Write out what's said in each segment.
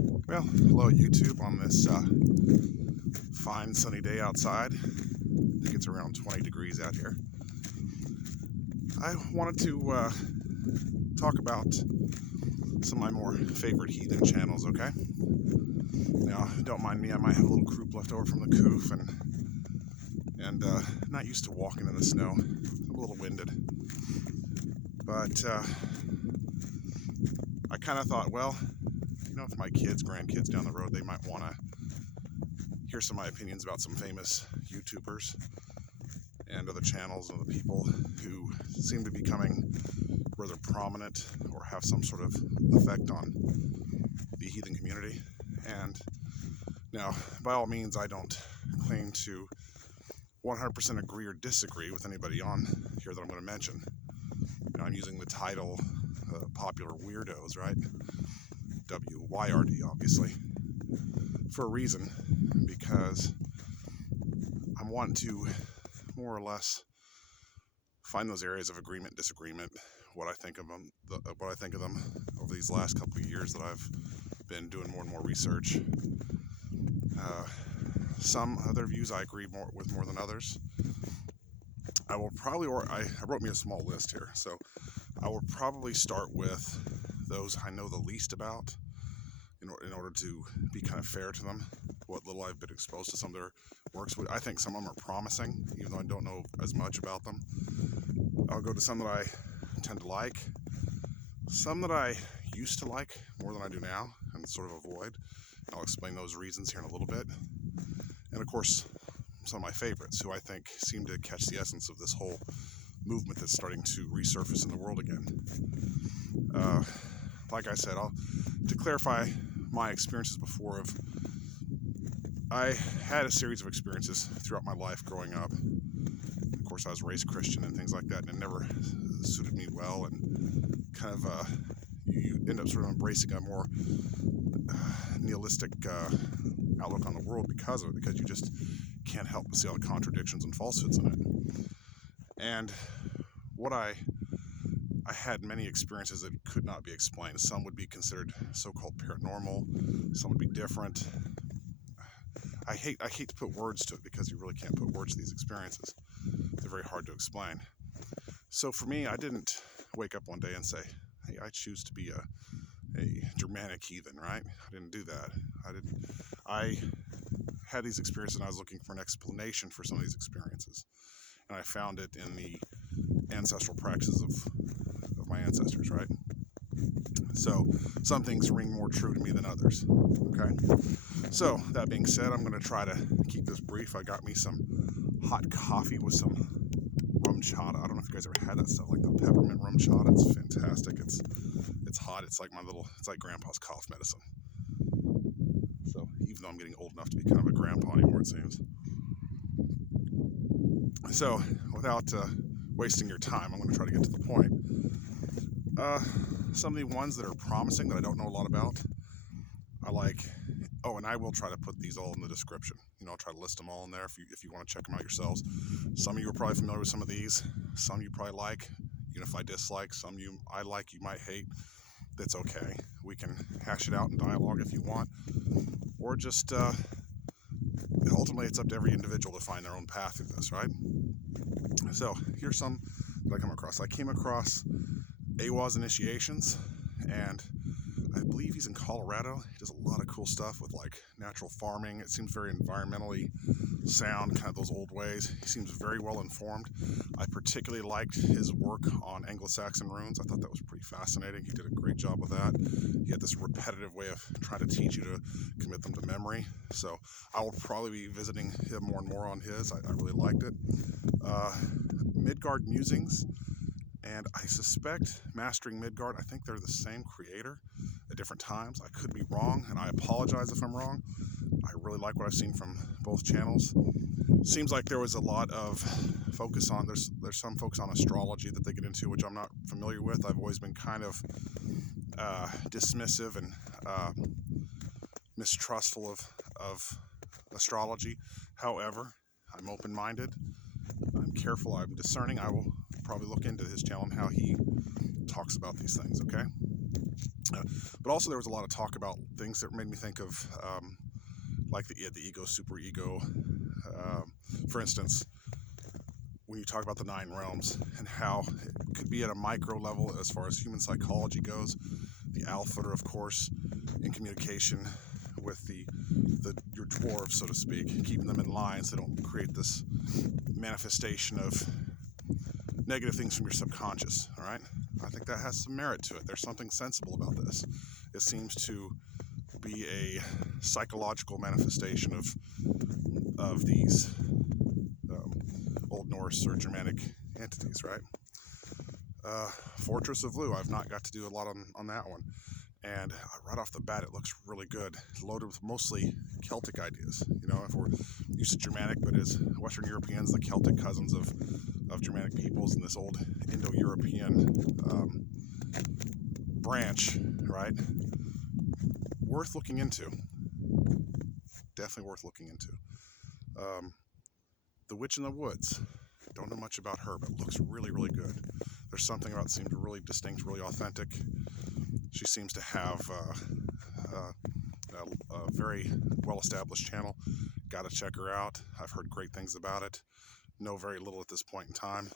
Well, hello YouTube on this fine sunny day outside. I think it's around 20 degrees out here. I wanted to talk about some of my more favorite heathen channels, okay? Now, don't mind me, I might have a little croup left over from the coof and not used to walking in the snow. I'm a little winded. But I kind of thought, well, you know, if my kids, grandkids down the road, they might want to hear some of my opinions about some famous YouTubers and other channels and other people who seem to be becoming rather prominent or have some sort of effect on the heathen community. And now, by all means, I don't claim to 100% agree or disagree with anybody on here that I'm going to mention. You know, I'm using the title popular Wyrdos, right? WYRD, obviously, for a reason, because I'm wanting to more or less find those areas of agreement, disagreement, what I think of them over these last couple of years that I've been doing more and more research. Some other views I agree with more than others. I will probably, I wrote me a small list here, so I will probably start with those I know the least about in order to be kind of fair to them. What little I've been exposed to some of their works, I think some of them are promising, even though I don't know as much about them. I'll go to some that I tend to like, some that I used to like more than I do now, and sort of avoid. I'll explain those reasons here in a little bit. And of course, some of my favorites, who I think seem to catch the essence of this whole movement that's starting to resurface in the world again. Like I said, to clarify my experiences before, I had a series of experiences throughout my life growing up. Of course, I was raised Christian and things like that, and it never suited me well, and kind of you end up sort of embracing a more nihilistic outlook on the world because of it, because you just can't help but see all the contradictions and falsehoods in it. And what I had many experiences that could not be explained. Some would be considered so-called paranormal, some would be different. I hate to put words to it, because you really can't put words to these experiences. They're very hard to explain. So for me, I didn't wake up one day and say, hey, I choose to be a Germanic heathen, right? I didn't do that. I had these experiences, and I was looking for an explanation for some of these experiences. And I found it in the ancestral practices of my ancestors, right? So some things ring more true to me than others, okay? So that being said, I'm going to try to keep this brief. I got me some hot coffee with some rum chata. I don't know if you guys ever had that stuff, like the peppermint rum chata. It's fantastic. It's hot. It's like it's like grandpa's cough medicine. So even though I'm getting old enough to be kind of a grandpa anymore, it seems. So without wasting your time, I'm going to try to get to the point. Some of the ones that are promising that I don't know a lot about, I like. Oh, and I will try to put these all in the description. You know, I'll try to list them all in there if you want to check them out yourselves. Some of you are probably familiar with some of these. Some you probably like. Even if I dislike, some I like, you might hate. That's okay. We can hash it out in dialogue if you want, or just ultimately it's up to every individual to find their own path through this, right? So here's some that I come across. I came across Eihwaz Initiatons, and I believe he's in Colorado. He does a lot of cool stuff with like natural farming. It seems very environmentally sound, kind of those old ways. He seems very well informed. I particularly liked his work on Anglo-Saxon runes. I thought that was pretty fascinating. He did a great job with that. He had this repetitive way of trying to teach you to commit them to memory. So I will probably be visiting him more and more on his. I really liked it. Midgard Musings, and I suspect Mastering Midgard, I think they're the same creator at different times. I could be wrong, and I apologize if I'm wrong. I really like what I've seen from both channels. Seems like there was a lot of focus on, there's some focus on astrology that they get into, which I'm not familiar with. I've always been kind of dismissive and mistrustful of astrology. However, I'm open-minded, I'm careful, I'm discerning. I will probably look into his channel and how he talks about these things, okay? But also there was a lot of talk about things that made me think of like the ego, superego. For instance, when you talk about the 9 realms and how it could be at a micro level as far as human psychology goes. The Alfooter, of course, in communication with your dwarves, so to speak, keeping them in line so they don't create this manifestation of negative things from your subconscious, all right? I think that has some merit to it. There's something sensible about this. It seems to be a psychological manifestation of these Old Norse or Germanic entities, right? Fortress of Lugh, I've not got to do a lot on that one. And right off the bat, it looks really good. Loaded with mostly Celtic ideas. You know, if we're used to Germanic, but as Western Europeans, the Celtic cousins of Germanic peoples and this old Indo-European branch, right? Worth looking into. Definitely worth looking into. The Witch in the Woods. Don't know much about her, but looks really, really good. There's something about it that seems really distinct, really authentic. She seems to have a very well-established channel. Got to check her out. I've heard great things about it. Know very little at this point in time.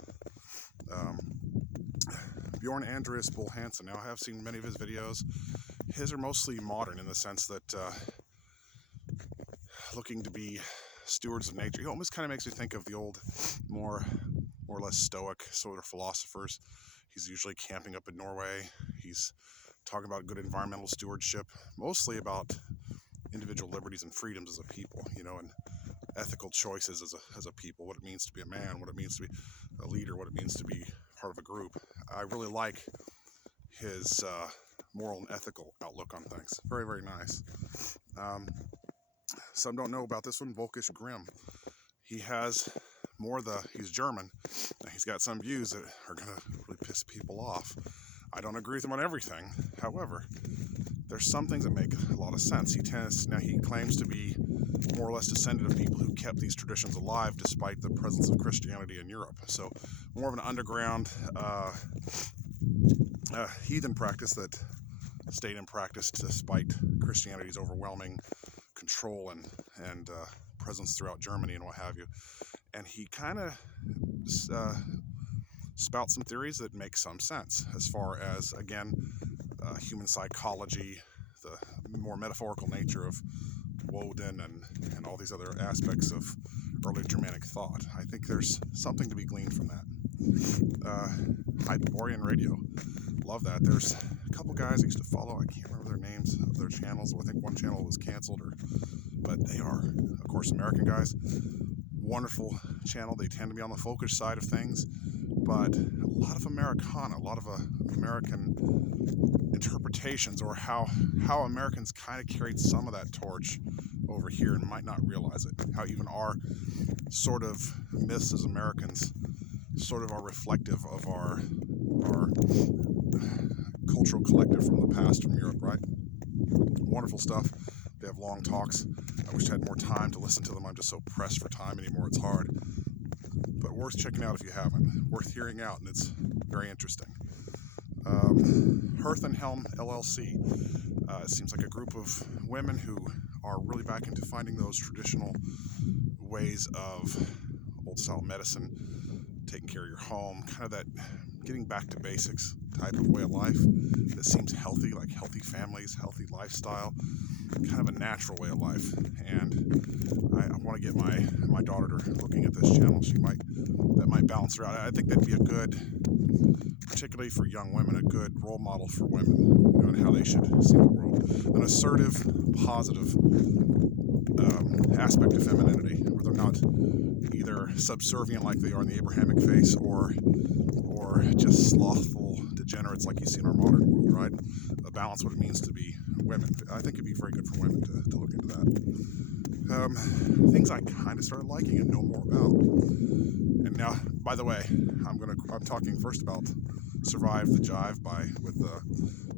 Bjorn Andreas Bull-Hanson. Now, I have seen many of his videos. His are mostly modern in the sense that looking to be stewards of nature. He almost kind of makes me think of the old, more or less stoic sort of philosophers. He's usually camping up in Norway. He's talking about good environmental stewardship, mostly about individual liberties and freedoms as a people, you know, and ethical choices as a people, what it means to be a man, what it means to be a leader, what it means to be part of a group. I really like his moral and ethical outlook on things. Very, very nice. Some don't know about this one, Volkisch Grimm. He has he's German, and he's got some views that are going to really piss people off. I don't agree with him on everything. However, there's some things that make a lot of sense. He claims to be more or less descendant of people who kept these traditions alive despite the presence of Christianity in Europe. So more of an underground heathen practice that stayed in practice despite Christianity's overwhelming control and presence throughout Germany and what have you. And he kind of spouts some theories that make some sense as far as, again, human psychology, the more metaphorical nature of Odin and all these other aspects of early Germanic thought. I think there's something to be gleaned from that. Hypoborean Radio. Love that. There's a couple guys I used to follow. I can't remember their names of their channels. I think one channel was canceled, but they are, of course, American guys. Wonderful channel. They tend to be on the folkish side of things, but a lot of Americana, a lot of American interpretations, or how Americans kind of carried some of that torch over here and might not realize it. How even our sort of myths as Americans sort of are reflective of our cultural collective from the past, from Europe, right? Wonderful stuff. They have long talks. I wish I had more time to listen to them. I'm just so pressed for time anymore. It's hard. But worth checking out if you haven't. Worth hearing out, and it's very interesting. Hearth and Helm LLC. It seems like a group of women who are really back into finding those traditional ways of old-style medicine, taking care of your home, kind of that getting back to basics type of way of life that seems healthy, like healthy families, healthy lifestyle, kind of a natural way of life. And I want to get my daughter looking at this channel. That might balance her out. I think that'd be a good, particularly for young women, a good role model for women, you know, and how they should see the world. An assertive, positive aspect of femininity, where they're not either subservient like they are in the Abrahamic face, or just slothful degenerates like you see in our modern world, right? A balance what it means to be women. I think it'd be very good for women to look into that. Things I kind of started liking and know more about. And now, by the way, I'm talking first about Survive the Jive with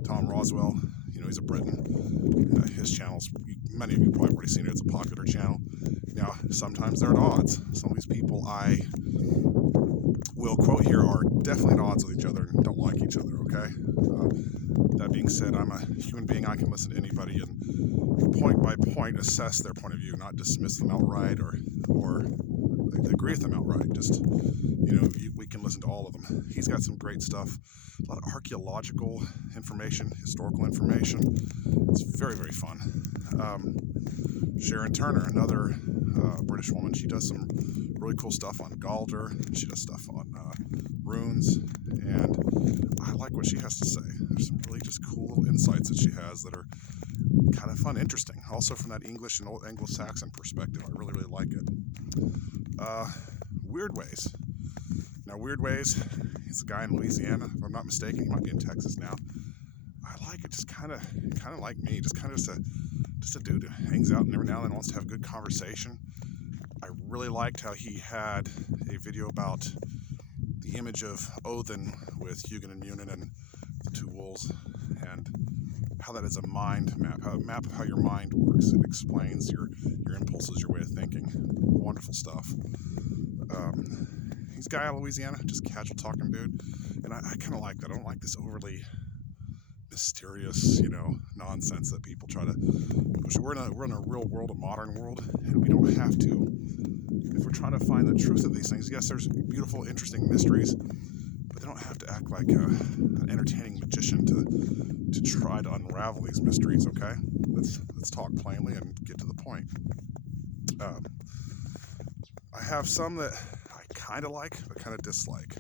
Tom Roswell. You know, he's a Briton. His channel's, many of you probably already seen it. It's a popular channel. Now, sometimes they're at odds. Some of these people I will quote here are definitely at odds with each other and don't like each other, okay? That being said, I'm a human being. I can listen to anybody and point by point assess their point of view, not dismiss them outright or agree with them outright. Just, we can listen to all of them. He's got some great stuff, a lot of archaeological information, historical information. It's very, very fun. Sharon Turner, another British woman, she does some really cool stuff on Galder. She does stuff on runes, and I like what she has to say. There's some really just cool little insights that she has that are kind of fun, interesting. Also from that English and old Anglo-Saxon perspective, I really, really like it. Wyrd Ways. Now, Wyrd Ways, he's a guy in Louisiana, if I'm not mistaken. He might be in Texas now. I like it, just kind of like me, just a dude who hangs out and every now and then wants to have a good conversation. I really liked how he had a video about the image of Odin with Hugin and Munin and the two wolves, and how that is a mind map, a map of how your mind works. It explains your impulses, your way of thinking. Wonderful stuff. He's a guy out of Louisiana, just casual talking dude, and I kind of like that. I don't like this overly mysterious, nonsense that people try to push. We're in a real world, a modern world, and we don't have to. If we're trying to find the truth of these things, yes, there's beautiful, interesting mysteries, but they don't have to act like an entertaining magician to try to unravel these mysteries. Okay, let's talk plainly and get to the point. I have some that I kind of like, but kind of dislike.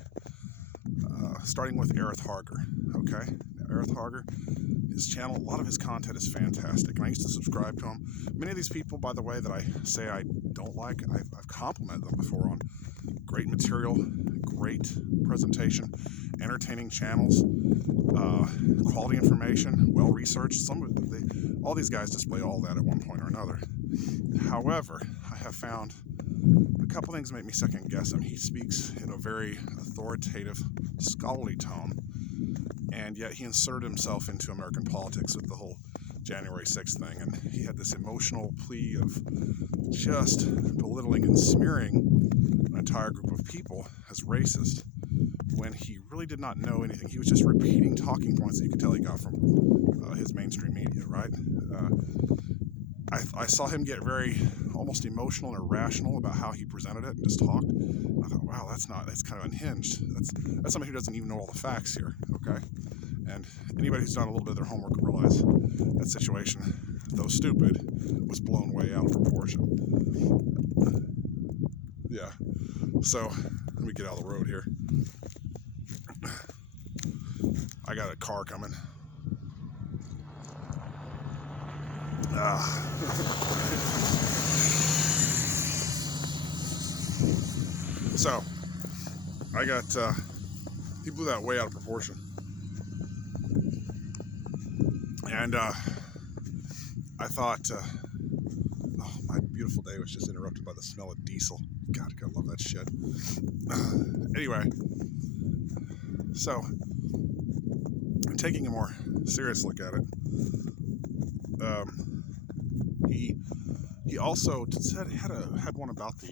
Starting with Arith Harger. Okay, now, Arith Harger, his channel, a lot of his content is fantastic, and I used to subscribe to him. Many of these people, by the way, that I say I don't like, I've complimented them before on great material, great presentation, entertaining channels, quality information, well researched. All these guys display all that at one point or another. However, I have found a couple things make me second guess him. He speaks in a very authoritative, scholarly tone, and yet he inserted himself into American politics with the whole January 6th thing, and he had this emotional plea of just belittling and smearing an entire group of people as racist when he really did not know anything. He was just repeating talking points that you could tell he got from his mainstream media, right? I saw him get very almost emotional and irrational about how he presented it and just talked. I thought, wow, that's kind of unhinged. That's somebody who doesn't even know all the facts here, okay? And anybody who's done a little bit of their homework will realize that situation, though stupid, was blown way out of proportion. Yeah, so let me get out of the road here. I got a car coming. So, I got, he blew that way out of proportion. And, I thought, my beautiful day was just interrupted by the smell of diesel. God, I love that shit. Anyway, so, taking a more serious look at it, he also had one about the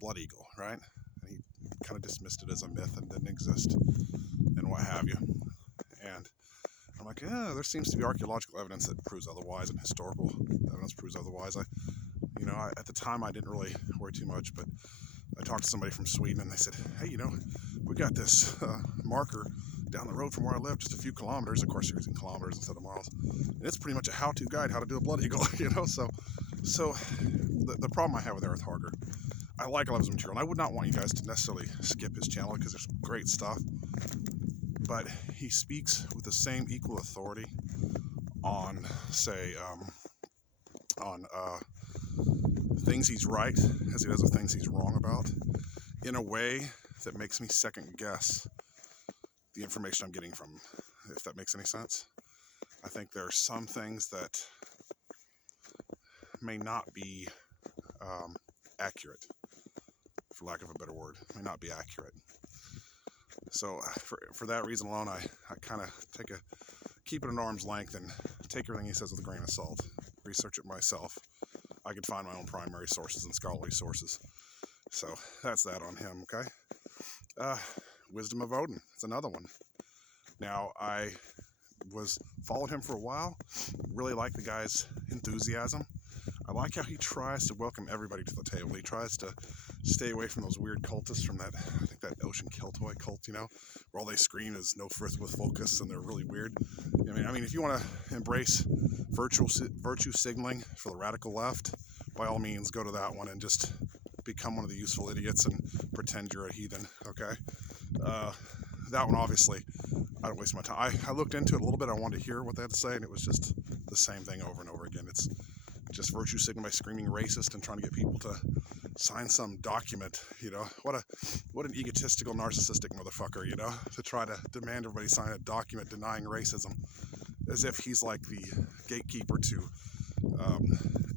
blood eagle, right? And he kind of dismissed it as a myth and didn't exist, and what have you. And I'm like, yeah, there seems to be archaeological evidence that proves otherwise, and historical evidence proves otherwise. At the time I didn't really worry too much, but I talked to somebody from Sweden, and they said, hey, we got this marker down the road from where I live, just a few kilometers. Of course, you're using kilometers instead of miles. And it's pretty much a how-to guide how to do a blood eagle, So the problem I have with Arith Harger, I like a lot of his material, and I would not want you guys to necessarily skip his channel because there's great stuff. But he speaks with the same equal authority on, say, things he's right as he does with things he's wrong about, in a way that makes me second guess the information I'm getting from him, if that makes any sense. I think there are some things that may not be accurate, for lack of a better word, may not be accurate. So for that reason alone, I kind of keep it at arm's length and take everything he says with a grain of salt, research it myself. I could find my own primary sources and scholarly sources. So that's that on him, okay? Wisdom of Odin. It's another one. Now, I followed him for a while. Really like the guy's enthusiasm. I like how he tries to welcome everybody to the table. He tries to stay away from those weird cultists from that, I think that Ocean Keltoi cult, where all they scream is no frith with Volkisch, and they're really weird. I mean, if you want to embrace virtue signaling for the radical left, by all means, go to that one and just become one of the useful idiots and pretend you're a heathen, okay? That one, obviously, I don't waste my time. I looked into it a little bit. I wanted to hear what they had to say, and it was just the same thing over and over again. It's just virtue signaling by screaming racist and trying to get people to sign some document, What an egotistical, narcissistic motherfucker, to try to demand everybody sign a document denying racism, as if he's like the gatekeeper to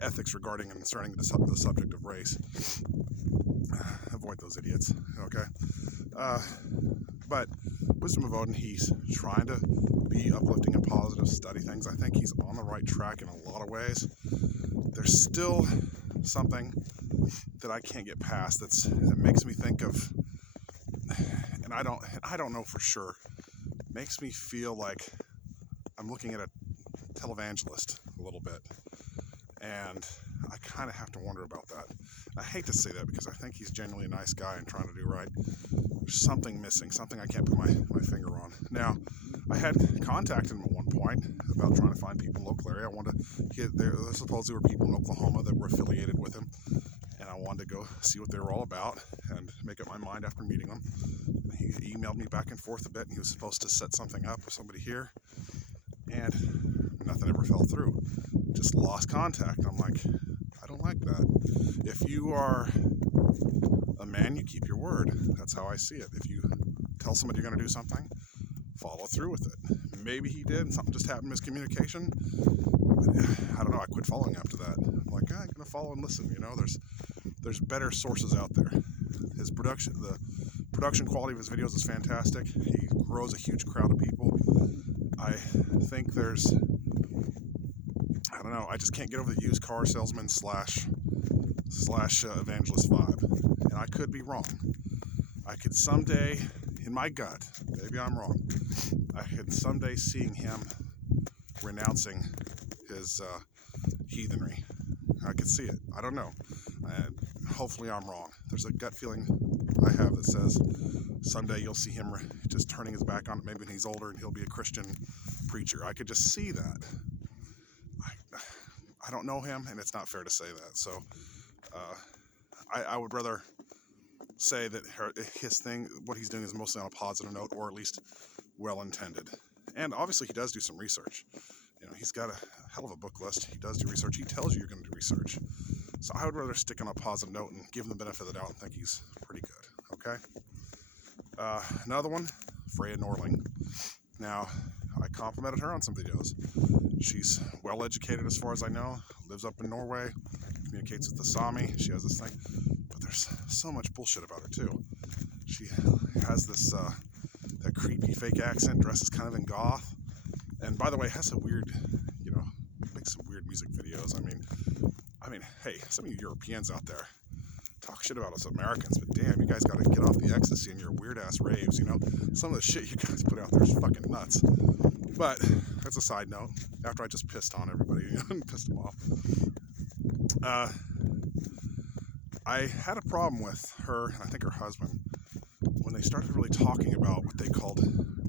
ethics regarding and concerning the subject of race. Avoid those idiots, okay? But Wisdom of Odin, he's trying to be uplifting and positive, study things. I think he's on the right track in a lot of ways. There's still something that I can't get past that makes me think of, and I don't know for sure, makes me feel like I'm looking at a televangelist a little bit, and I kind of have to wonder about that. I hate to say that because I think he's genuinely a nice guy and trying to do right. There's something missing, something I can't put my finger on. Now, I had contacted him at one point about trying to find people in the local area. There supposedly were people in Oklahoma that were affiliated with him, and I wanted to go see what they were all about and make up my mind after meeting them. He emailed me back and forth a bit, and he was supposed to set something up with somebody here, and nothing ever fell through. Just lost contact. I'm like, I don't like that. If you are a man, you keep your word. That's how I see it. If you tell somebody you're going to do something, follow through with it. Maybe he did, and something just happened, miscommunication. I don't know. I quit following after that. I'm like, I'm going to follow and listen. There's better sources out there. The production quality of his videos is fantastic. He grows a huge crowd of people. I think I just can't get over the used car salesman slash evangelist vibe. And I could be wrong. I could someday, in my gut, maybe I'm wrong, I could someday seeing him renouncing his heathenry. I could see it. I don't know. Hopefully I'm wrong. There's a gut feeling I have that says someday you'll see him just turning his back on it. Maybe when he's older and he'll be a Christian preacher. I could just see that. I don't know him, and it's not fair to say that. So I would rather say that his thing, what he's doing, is mostly on a positive note, or at least well-intended. And obviously he does do some research. He's got a hell of a book list. He does do research. He tells you you're going to do research. So I would rather stick on a positive note and give him the benefit of the doubt and think he's pretty good, okay? Another one, Freya Norling. Now, I complimented her on some videos. She's well-educated as far as I know, lives up in Norway, communicates with the Sami. She has this thing, but there's so much bullshit about her too. She has this, that creepy fake accent, dresses kind of in goth, and by the way, has a weird, makes some weird music videos. I mean, hey, some of you Europeans out there talk shit about us Americans, but damn, you guys got to get off the ecstasy and your weird-ass raves, Some of the shit you guys put out there is fucking nuts. But that's a side note. After I just pissed on everybody and pissed them off. I had a problem with her, and I think her husband, when they started really talking about what they called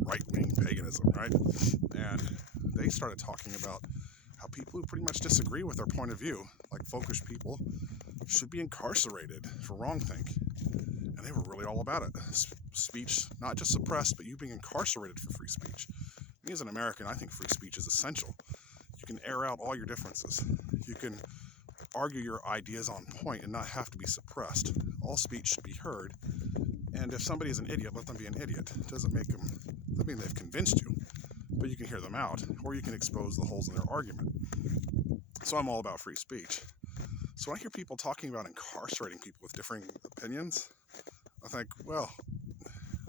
right-wing paganism, right? And they started talking about how people who pretty much disagree with their point of view, like Volkisch people, should be incarcerated for wrongthink. And they were really all about it. Speech, not just suppressed, but you being incarcerated for free speech. Me as an American, I think free speech is essential. You can air out all your differences. You can argue your ideas on point and not have to be suppressed. All speech should be heard. And if somebody is an idiot, let them be an idiot. It doesn't mean they've convinced you, but you can hear them out, or you can expose the holes in their argument. So I'm all about free speech. So when I hear people talking about incarcerating people with differing opinions, I think, well,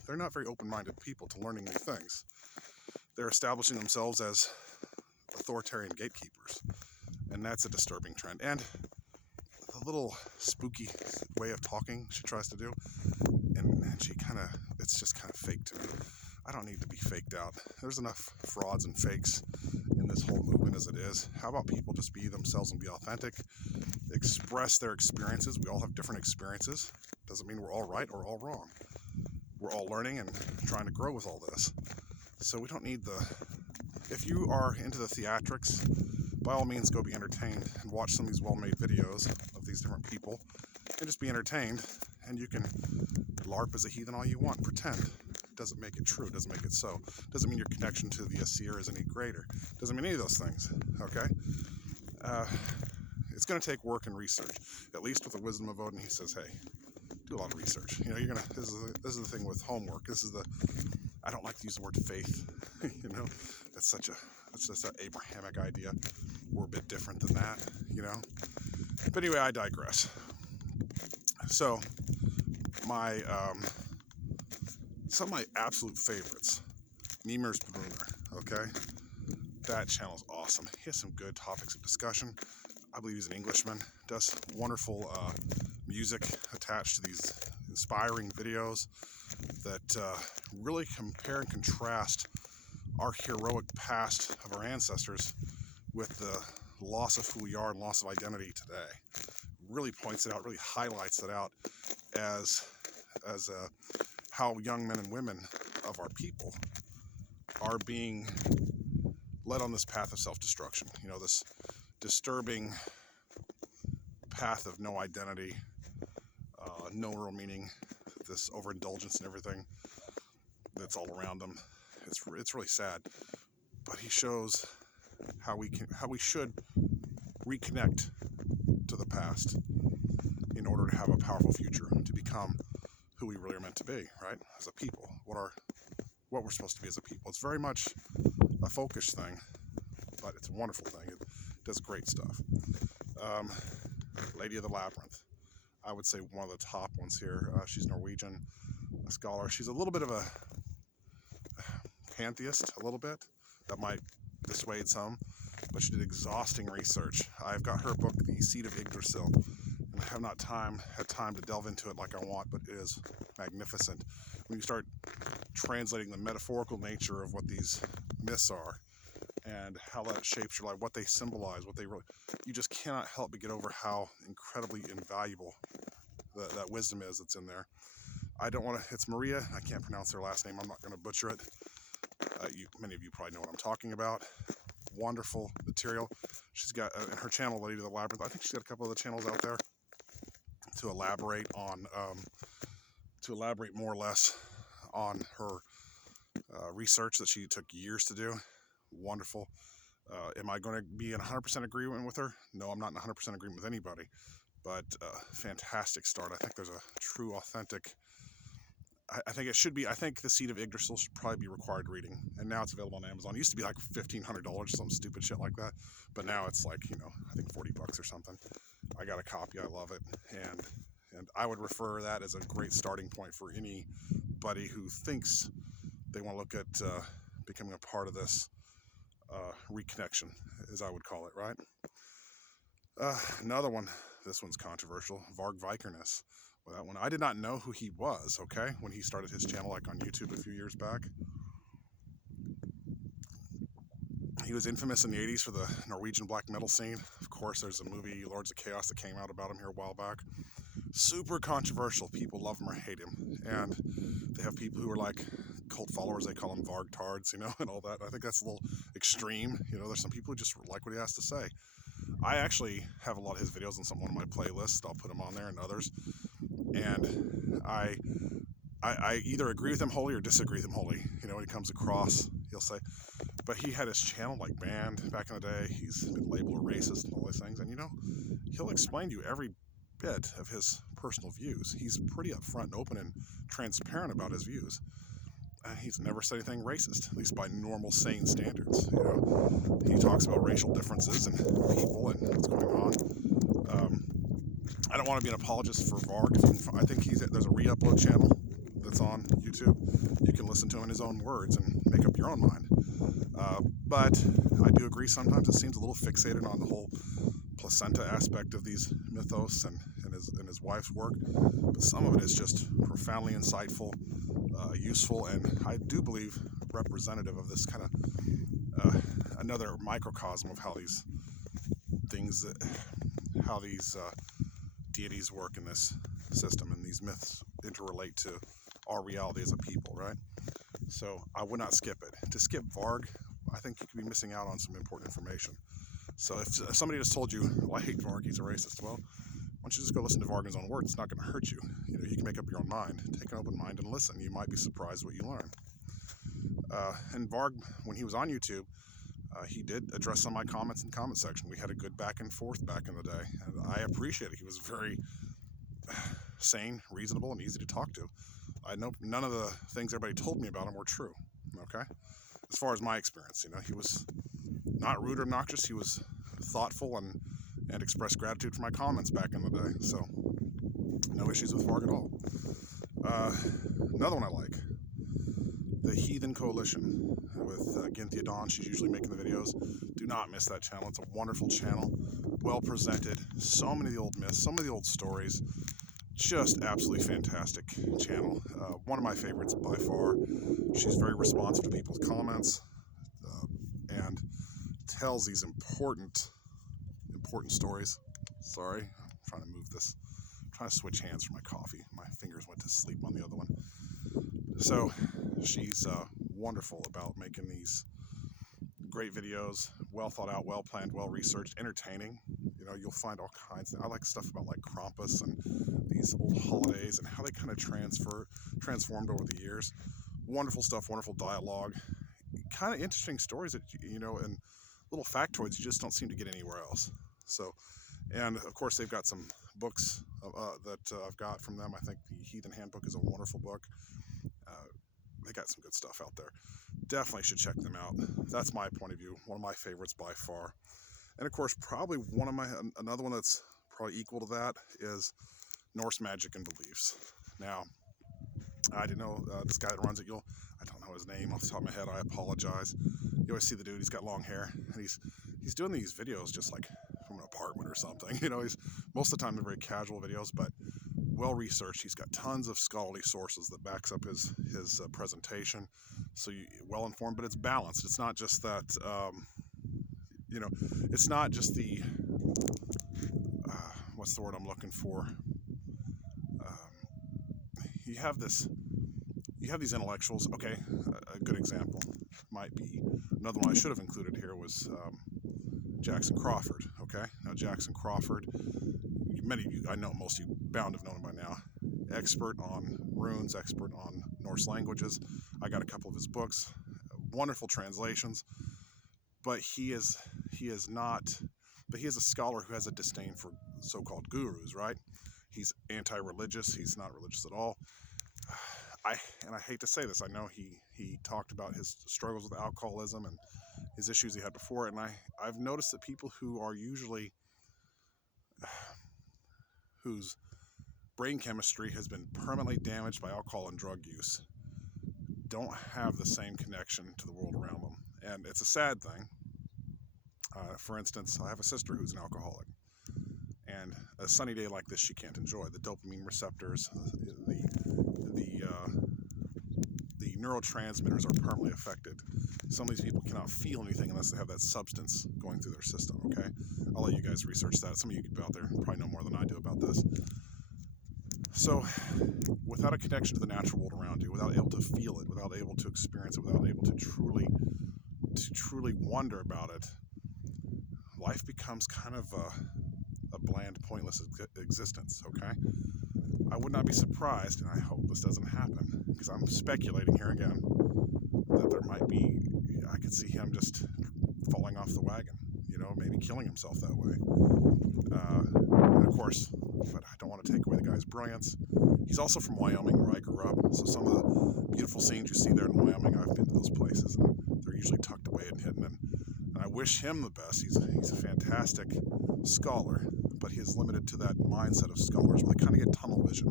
they're not very open-minded people to learning new things. They're establishing themselves as authoritarian gatekeepers, and that's a disturbing trend. And the little spooky way of talking she tries to do, and she it's just kind of fake to me. I don't need to be faked out. There's enough frauds and fakes in this whole movement as it is. How about people just be themselves and be authentic, express their experiences? We all have different experiences. Doesn't mean we're all right or all wrong. We're all learning and trying to grow with all this. So we don't need if you are into the theatrics, by all means go be entertained and watch some of these well-made videos of these different people and just be entertained, and you can LARP as a heathen all you want, pretend. Doesn't make it true, doesn't make it so. Doesn't mean your connection to the Asir is any greater. Doesn't mean any of those things, okay? It's going to take work and research. At least with the Wisdom of Odin, he says, hey, do a lot of research. You know, this is the thing with homework. I don't like to use the word faith. You know, that's just an Abrahamic idea. We're a bit different than that, you know. But anyway, I digress. So, some of my absolute favorites, Mimir's Brunnr, okay? That channel is awesome. He has some good topics of discussion. I believe he's an Englishman. Does wonderful music attached to these inspiring videos that really compare and contrast our heroic past of our ancestors with the loss of who we are and loss of identity today. Really points it out, really highlights it out as how young men and women of our people are being led on this path of self-destruction. You know, this disturbing path of no identity, no real meaning, this overindulgence and everything that's all around them. It's really sad. But he shows how we should reconnect to the past in order to have a powerful future, to become who we really are meant to be, right? As a people, what we're supposed to be as a people. It's very much a folkish thing, but it's a wonderful thing. It does great stuff. Lady of the Labyrinth, I would say one of the top ones here. She's Norwegian, a scholar. She's a little bit of a pantheist, a little bit. That might dissuade some, but she did exhausting research. I've got her book, The Seed of Yggdrasil, and I have not had time to delve into it like I want, but it is magnificent. When you start translating the metaphorical nature of what these myths are and how that shapes your life, what they symbolize, you just cannot help but get over how incredibly invaluable that wisdom is that's in there. It's Maria, I can't pronounce her last name, I'm not going to butcher it. Many of you probably know what I'm talking about. Wonderful material. She's got, in her channel, Lady of the Labyrinth, I think she's got a couple of the channels out there to elaborate more or less on her research that she took years to do. Wonderful. Am I going to be in 100% agreement with her? No, I'm not in 100% agreement with anybody, but fantastic start. I think there's a true, authentic, I think it should be, I think The Seed of Yggdrasil should probably be required reading, and now it's available on Amazon. It used to be like $1,500, some stupid shit like that, but now it's like, I think $40 or something. I got a copy, I love it, and I would refer that as a great starting point for anybody who thinks they want to look at becoming a part of this reconnection, as I would call it, right? Another one, this one's controversial, Varg Vikerness. Well, that one, I did not know who he was, okay, when he started his channel, like on YouTube a few years back. He was infamous in the 80s for the Norwegian black metal scene. Of course, there's a movie, Lords of Chaos, that came out about him here a while back. Super controversial. People love him or hate him. And they have people who are like cult followers, they call them Varg tards, and all that. I think that's a little extreme. There's some people who just like what he has to say. I actually have a lot of his videos on one of my playlists. I'll put them on there and others. And I either agree with him wholly or disagree with him wholly. When he comes across, he'll say, but he had his channel like banned back in the day. He's been labeled a racist and all these things. And he'll explain to you every bit of his personal views. He's pretty upfront and open and transparent about his views. He's never said anything racist, at least by normal, sane standards. He talks about racial differences and people and what's going on. I don't want to be an apologist for Varg. I think there's a re-upload channel that's on YouTube. You can listen to him in his own words and make up your own mind. But I do agree sometimes it seems a little fixated on the whole placenta aspect of these mythos and his wife's work, but some of it is just profoundly insightful, useful, and I do believe representative of this kind of another microcosm of how these things, how these deities work in this system, and these myths interrelate to our reality as a people, right? So I would not skip it. To skip Varg, I think you could be missing out on some important information. So if somebody just told you, well, I hate Varg, he's a racist, well, why don't you just go listen to Varg in his own words? It's not going to hurt you. You know, you can make up your own mind. Take an open mind and listen. You might be surprised what you learn. And Varg, when he was on YouTube, he did address some of my comments in the comment section. We had a good back and forth back in the day, and I appreciate it. He was very sane, reasonable, and easy to talk to. I know none of the things everybody told me about him were true, okay? As far as my experience, you know, he was not rude or obnoxious. He was thoughtful and expressed gratitude for my comments back in the day. So, no issues with Varg at all. Another one I like, the Heathen Coalition with Ginthia Dawn. She's usually making the videos. Do not miss that channel. It's a wonderful channel, well presented. So many of the old myths, so many of the old stories. Just absolutely fantastic channel. One of my favorites by far. She's very responsive to people's comments and tells these important stories. Sorry, I'm trying to move this. I'm trying to switch hands for my coffee. My fingers went to sleep on the other one. So she's wonderful about making these great videos, well thought out, well planned, well researched, entertaining. You know, you'll find all kinds. I like stuff about like Krampus and these old holidays and how they kind of transformed over the years. Wonderful stuff, wonderful dialogue, kind of interesting stories that, you know, and little factoids you just don't seem to get anywhere else. So, and of course they've got some books that I've got from them. I think the Heathen Handbook is a wonderful book. They got some good stuff out there. Definitely should check them out. That's my point of view. One of my favorites by far. And of course, probably another one that's probably equal to that is Norse Magic and Beliefs. Now, I didn't know this guy that runs it. I don't know his name off the top of my head. I apologize. You always see the dude. He's got long hair, and he's doing these videos just like from an apartment or something. You know, most of the time they're very casual videos, but well researched. He's got tons of scholarly sources that backs up his presentation. So well informed, but it's balanced. It's not just that. You know, it's not just the what's the word I'm looking for? You have these intellectuals. Okay, a good example might be another one I should have included here was Jackson Crawford. Okay, now Jackson Crawford, many of you, I know most of you bound to have known him by now. Expert on runes, expert on Norse languages. I got a couple of his books, wonderful translations. But he is a scholar who has a disdain for so-called gurus, right? He's anti-religious. He's not religious at all. I hate to say this. I know he talked about his struggles with alcoholism and his issues he had before, and I've noticed that people who are usually whose brain chemistry has been permanently damaged by alcohol and drug use don't have the same connection to the world around them. And it's a sad thing. For instance, I have a sister who's an alcoholic, and a sunny day like this she can't enjoy. The dopamine receptors, the neurotransmitters are permanently affected. Some of these people cannot feel anything unless they have that substance going through their system, okay? I'll let you guys research that. Some of you out there probably know more than I do about this. So, without a connection to the natural world around you, without able to feel it, without able to experience it, without able to truly wonder about it, life becomes kind of a bland, pointless existence, okay? I would not be surprised, and I hope this doesn't happen, because I'm speculating here again, that there might be, I could see him just falling off the wagon, you know, maybe killing himself that way. And of course, but I don't want to take away the guy's brilliance. He's also from Wyoming, where I grew up, so some of the beautiful scenes you see there in Wyoming, I've been to those places, and they're usually tucked away and hidden, and I wish him the best. He's a fantastic scholar, but he is limited to that mindset of scholars where they kind of get tunnel vision.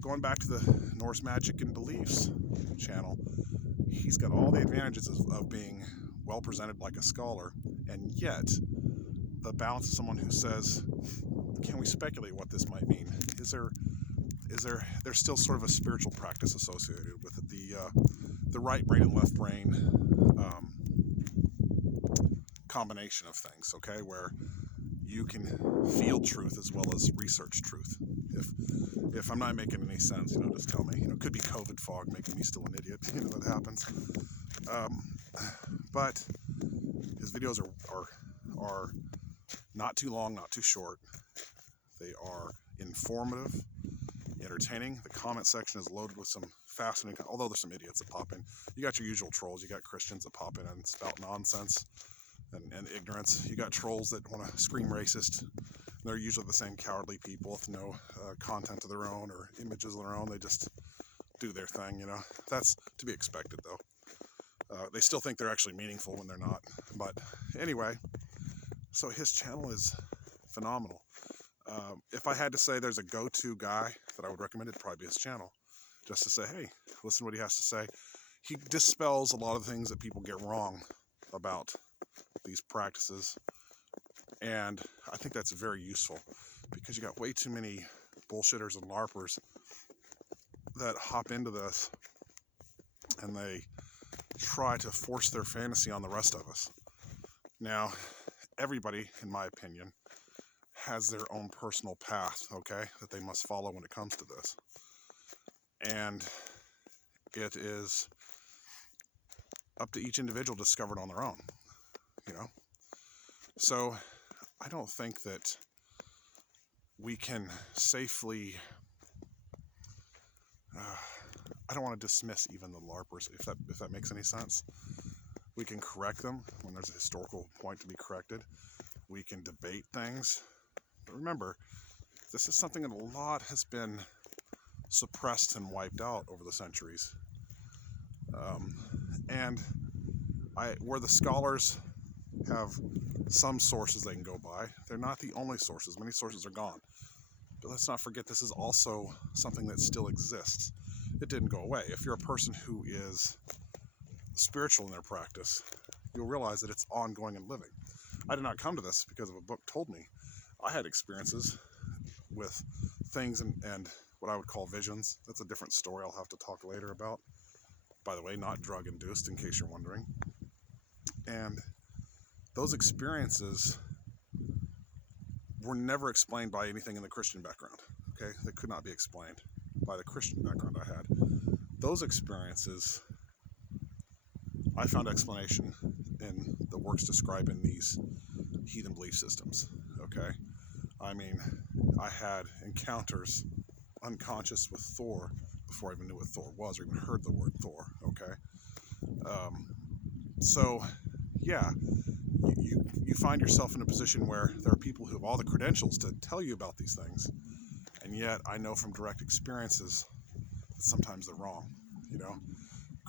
Going back to the Norse Magic and Beliefs channel, he's got all the advantages of being well presented like a scholar, and yet the balance of someone who says, can we speculate what this might mean? There's still sort of a spiritual practice associated with it. The right brain and left brain combination of things, okay, where you can feel truth as well as research truth. If I'm not making any sense, just tell me. It could be COVID fog making me still an idiot. That happens. But his videos are not too long, not too short. They are informative, entertaining. The comment section is loaded with some fascinating, although there's some idiots that pop in. You got your usual trolls. You got Christians that pop in and spout nonsense and ignorance. You got trolls that want to scream racist. They're usually the same cowardly people with no content of their own or images of their own. They just do their thing, That's to be expected, though. They still think they're actually meaningful when they're not. But anyway, so his channel is phenomenal. If I had to say there's a go-to guy that I would recommend, it'd probably be his channel. Just to say, hey, listen to what he has to say. He dispels a lot of things that people get wrong about these practices. And I think that's very useful because you got way too many bullshitters and LARPers that hop into this and they try to force their fantasy on the rest of us. Now, everybody, in my opinion, has their own personal path, okay, that they must follow when it comes to this. And it is up to each individual to discover it on their own, So I don't think that we can safely, I don't want to dismiss even the LARPers, if that makes any sense. We can correct them when there's a historical point to be corrected. We can debate things. But remember, this is something that a lot has been suppressed and wiped out over the centuries. Where the scholars have some sources they can go by, they're not the only sources. Many sources are gone. But let's not forget this is also something that still exists. It didn't go away. If you're a person who is spiritual in their practice, you'll realize that it's ongoing and living. I did not come to this because of a book told me. I had experiences with things and what I would call visions. That's a different story I'll have to talk later about. By the way, not drug-induced, in case you're wondering. And those experiences were never explained by anything in the Christian background, okay? They could not be explained by the Christian background I had. Those experiences, I found explanation in the works describing these heathen belief systems, okay? I mean, I had encounters unconscious with Thor before I even knew what Thor was or even heard the word Thor, okay? So, yeah, you find yourself in a position where there are people who have all the credentials to tell you about these things, and yet I know from direct experiences that sometimes they're wrong,